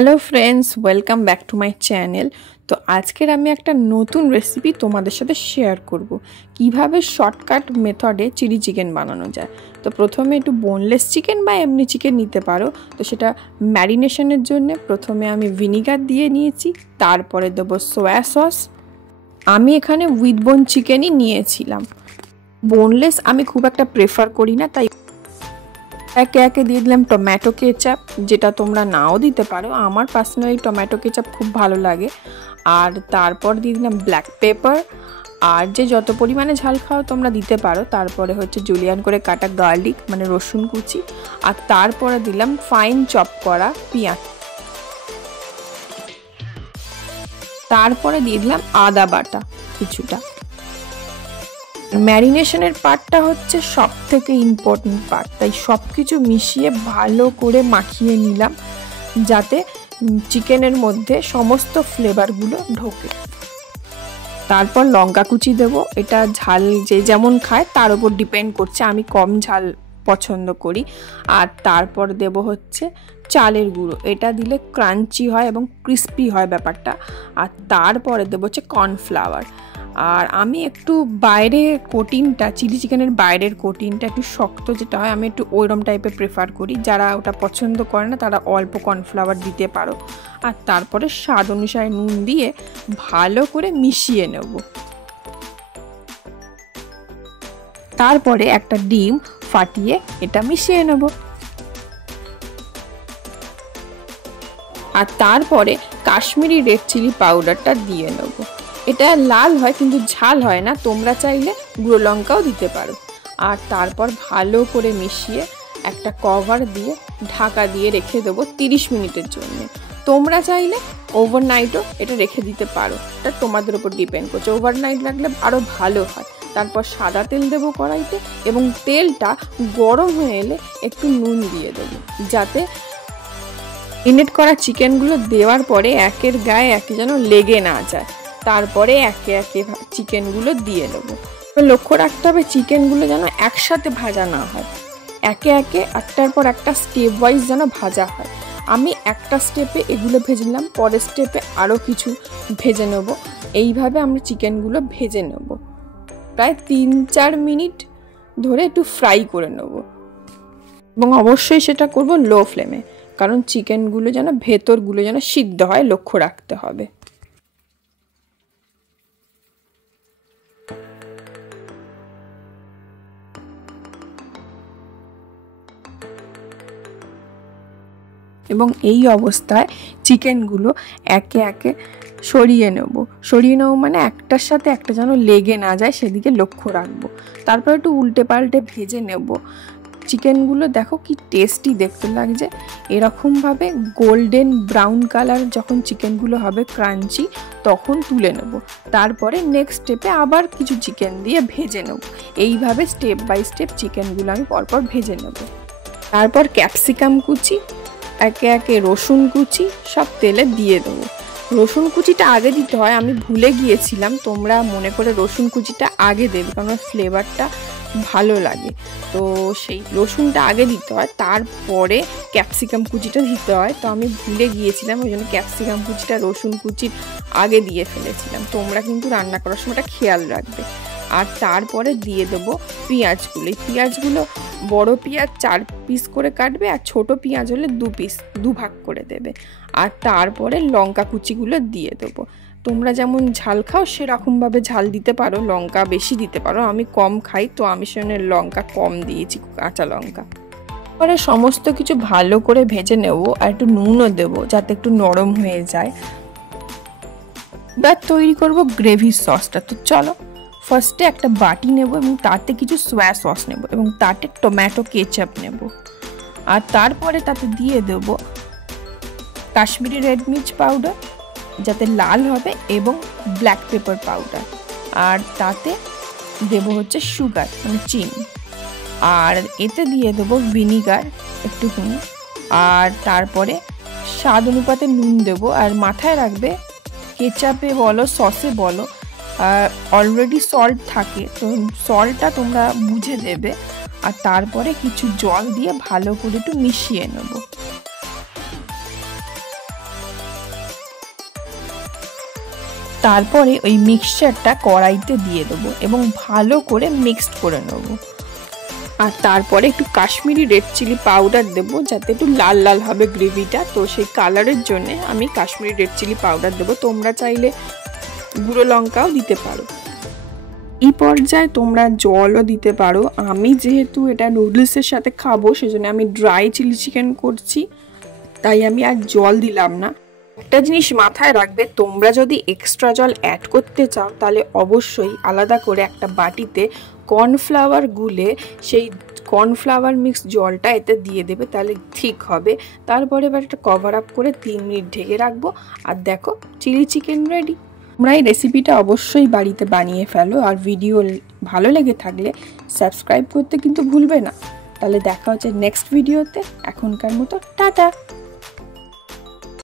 Hello friends, welcome back to my channel. তো আজকের আমি একটা নতুন রেসিপি তোমাদের সাথে শেয়ার করব কিভাবে শর্টকাট মেথডে চিলি চিকেন বানানো যায়। তো প্রথমে একটু বোনলেস চিকেন বা এমনি চিকেন নিতে পারো। তো সেটা ম্যারিনেশনের জন্য প্রথমে আমি ভিনিগার দিয়ে নিয়েছি, তারপরে দেবো সোয়া সস। আমি এখানে উইথ বোন চিকেনই নিয়েছিলাম, বোনলেস আমি খুব একটা প্রেফার করি না, তাই একে একে দিয়ে দিলাম টমেটো কেচাপ, যেটা তোমরা নাও দিতে পারো, আমার পার্সোনালি টমেটো কেচাপ খুব ভালো লাগে। আর তারপর দিয়ে দিলাম ব্ল্যাক পেপার, আর যে যত পরিমাণে ঝাল খাও তোমরা দিতে পারো। তারপরে হচ্ছে জুলিয়ান করে কাটা গার্লিক মানে রসুন কুচি, আর তারপরে দিলাম ফাইন চপ করা পেঁয়াজ, তারপরে দিয়ে দিলাম আদা বাটা কিছুটা। ম্যারিনেশনের পার্টটা হচ্ছে সব থেকে ইম্পর্টেন্ট পার্ট, তাই সব কিছু মিশিয়ে ভালো করে মাখিয়ে নিলাম যাতে চিকেনের মধ্যে সমস্ত ফ্লেভারগুলো ঢোকে। তারপর লঙ্কা কুচি দেবো, এটা ঝাল যে যেমন খায় তার উপর ডিপেন্ড করছে, আমি কম ঝাল পছন্দ করি। আর তারপর দেব হচ্ছে চালের গুঁড়ো, এটা দিলে ক্রাঞ্চি হয় এবং ক্রিস্পি হয় ব্যাপারটা। আর তারপরে দেবো হচ্ছে কর্নফ্লাওয়ার। আর আমি একটু বাইরে কোটিংটা, চিলি চিকেনের বাইরের কোটিংটা একটু শক্ত যেটা হয়, আমি একটু ওইরকম টাইপের প্রেফার করি। যারা ওটা পছন্দ করে না তারা অল্প কর্নফ্লাওয়ার দিতে পারো। আর তারপরে স্বাদ অনুসারে নুন দিয়ে ভালো করে মিশিয়ে নেব। তারপরে একটা ডিম ফাটিয়ে এটা মিশিয়ে নেব। আর তারপরে কাশ্মীরি রেড চিলি পাউডারটা দিয়ে নেব। এটা লাল হয় কিন্তু ঝাল হয় না, তোমরা চাইলে গুঁড়ো লঙ্কাও দিতে পারো। আর তারপর ভালো করে মিশিয়ে একটা কভার দিয়ে ঢাকা দিয়ে রেখে দেবো 30 মিনিটের জন্য। তোমরা চাইলে ওভারনাইটও এটা রেখে দিতে পারো, এটা তোমাদের উপর ডিপেন্ড করছে। ওভারনাইট রাখলে আরও ভালো হয়। তারপর সাদা তেল দেবো কড়াইতে, এবং তেলটা গরম হয়ে এলে একটু নুন দিয়ে দেবো যাতে ম্যারিনেট করা চিকেনগুলো দেওয়ার পরে একের গায়ে একে যেন লেগে না যায়। তারপরে একে একে চিকেনগুলো দিয়ে দেবো। তো লক্ষ্য রাখতে হবে চিকেনগুলো যেন একসাথে ভাজা না হয়, একে একে একটার পর একটা স্টেপ ওয়াইজ যেন ভাজা হয়। আমি একটা স্টেপে এগুলো ভেজলাম, পরের স্টেপে আরও কিছু ভেজে নেব। এইভাবে আমরা চিকেনগুলো ভেজে নেব, প্রায় 3-4 মিনিট ধরে একটু ফ্রাই করে নেব। এবং অবশ্যই সেটা করব লো ফ্লেমে, কারণ চিকেনগুলো যেন ভেতরগুলো যেন সিদ্ধ হয়, লক্ষ্য রাখতে হবে। এবং এই অবস্থায় চিকেনগুলো একে একে সরিয়ে নেব মানে একটার সাথে একটা যেন লেগে না যায় সেদিকে লক্ষ্য রাখবো। তারপর একটু উল্টে পাল্টে ভেজে নেব। চিকেনগুলো দেখো কি টেস্টি দেখতে লাগছে। এরকমভাবে গোল্ডেন ব্রাউন কালার যখন চিকেনগুলো হবে ক্রাঞ্চি, তখন তুলে নেব। তারপরে নেক্সট স্টেপে আবার কিছু চিকেন দিয়ে ভেজে নেব। এইভাবে স্টেপ বাই স্টেপ চিকেনগুলো আমি পরপর ভেজে নেব। তারপর ক্যাপসিকাম কুচি, একে একে রসুন কুচি সব তেলে দিয়ে দেবো। রসুন কুচিটা আগে দিতে হয়, আমি ভুলে গিয়েছিলাম, তোমরা মনে করে রসুন কুচিটা আগে দেবে, কারণ ফ্লেভারটা ভালো লাগে। তো সেই রসুনটা আগে দিতে হয়, তারপরে ক্যাপসিকাম কুচিটা দিতে হয়। তো আমি ভুলে গিয়েছিলাম, ওই জন্য ক্যাপসিকাম কুচিটা রসুন কুচির আগে দিয়ে ফেলেছিলাম। তোমরা কিন্তু রান্না করার সময়টা খেয়াল রাখবে। আর তারপরে দিয়ে দেবো পেঁয়াজগুলো। এই পেঁয়াজগুলো বড় পেঁয়াজ 4 পিস করে কাটবে, আর ছোট পেঁয়াজ হলে 2 পিস 2 ভাগ করে দেবে। আর তারপরে লঙ্কা কুচিগুলো দিয়ে দেবো। তোমরা যেমন ঝাল খাও সেরকমভাবে ঝাল দিতে পারো, লঙ্কা বেশি দিতে পারো। আমি কম খাই তো আমি সেজন্য লঙ্কা কম দিয়েছি, কাঁচা লঙ্কা। পরে সমস্ত কিছু ভালো করে ভেজে নেব, আর একটু নুনও দেবো যাতে একটু নরম হয়ে যায়। এবার তৈরি করব গ্রেভি সসটা। তো চলো ফার্স্টে একটা বাটি নেব এবং তাতে কিছু সোয়া সস নেব এবং তাতে টমেটো কেচাপ নেব। আর তারপরে তাতে দিয়ে দেব কাশ্মীরি রেড মির্চ পাউডার যাতে লাল হবে, এবং ব্ল্যাক পেপার পাউডার। আর তাতে দেব হচ্ছে সুগার মানে চিনি। আর এতে দিয়ে দেবো ভিনিগার একটুখানি। আর তারপরে স্বাদ অনুপাতে নুন দেব। আর মাথায় রাখবে কেচাপে বলো সসে বলো অলরেডি সল্ট থাকে, তো সল্টটা তোমরা বুঝে দেবে। আর তারপরে কিছু জল দিয়ে ভালো করে একটু মিশিয়ে নেব। তারপরে ওই মিক্সচারটা কড়াইতে দিয়ে দেবো এবং ভালো করে মিক্সড করে নেবো। আর তারপরে একটু কাশ্মীরি রেড চিলি পাউডার দেবো যাতে একটু লাল লাল হবে গ্রেভিটা। তো সেই কালারের জন্য আমি কাশ্মীরি রেড চিলি পাউডার দেবো, তোমরা চাইলে গুঁড়ো লঙ্কাও দিতে পারো। এই পর্যায়ে তোমরা জলও দিতে পারো। আমি যেহেতু এটা নুডলসের সাথে খাবো সেজন্য আমি ড্রাই চিলি চিকেন করছি, তাই আমি আর জল দিলাম না। একটা জিনিস মাথায় রাখবে, তোমরা যদি এক্সট্রা জল অ্যাড করতে চাও তাহলে অবশ্যই আলাদা করে একটা বাটিতে কর্নফ্লাওয়ার গুলে সেই কর্নফ্লাওয়ার মিক্স জলটা এতে দিয়ে দেবে, তাহলে ঠিক হবে। তারপরে এবার একটা কভার আপ করে 3 মিনিট ঢেকে রাখবো। আর দেখো চিলি চিকেন রেডি। তোমরা এই রেসিপিটা অবশ্যই বাড়িতে বানিয়ে ফেলো। আর ভিডিও ভালো লেগে থাকলে সাবস্ক্রাইব করতে কিন্তু ভুলবে না। তাহলে দেখা হচ্ছে নেক্সট ভিডিওতে। এখনকার মতো টাটা।